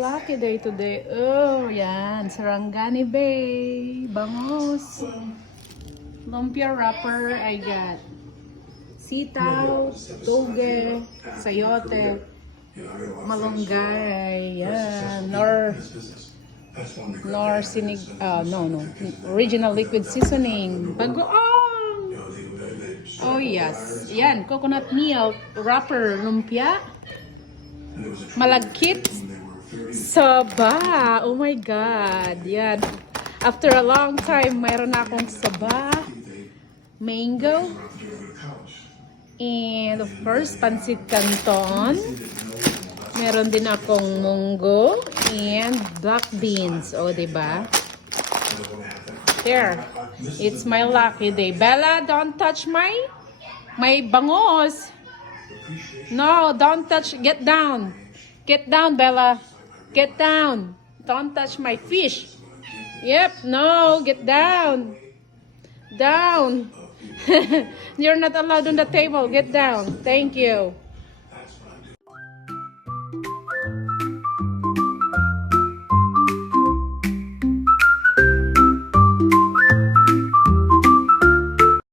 lucky day today. Oh, yan. Sarangani Bay. Bangos. Lumpia wrapper. I got sitaw, toge, sayote, malunggay. Yan. Nor sinig... no. Original liquid seasoning. Bagoong! Oh, yes. Yan. Coconut milk wrapper. Lumpia. Malagkit. Saba. Oh my God. Yan. After a long time, mayroon na akong saba. Mango. And of course, pancit canton. Meron din akong munggo. And black beans. O, diba? There. It's my lucky day. Bella, don't touch my bangos. No, don't touch. Get down. Get down, Bella. Get down. Don't touch my fish. Yep, no, get down. Down. You're not allowed on the table. Get down. Thank you.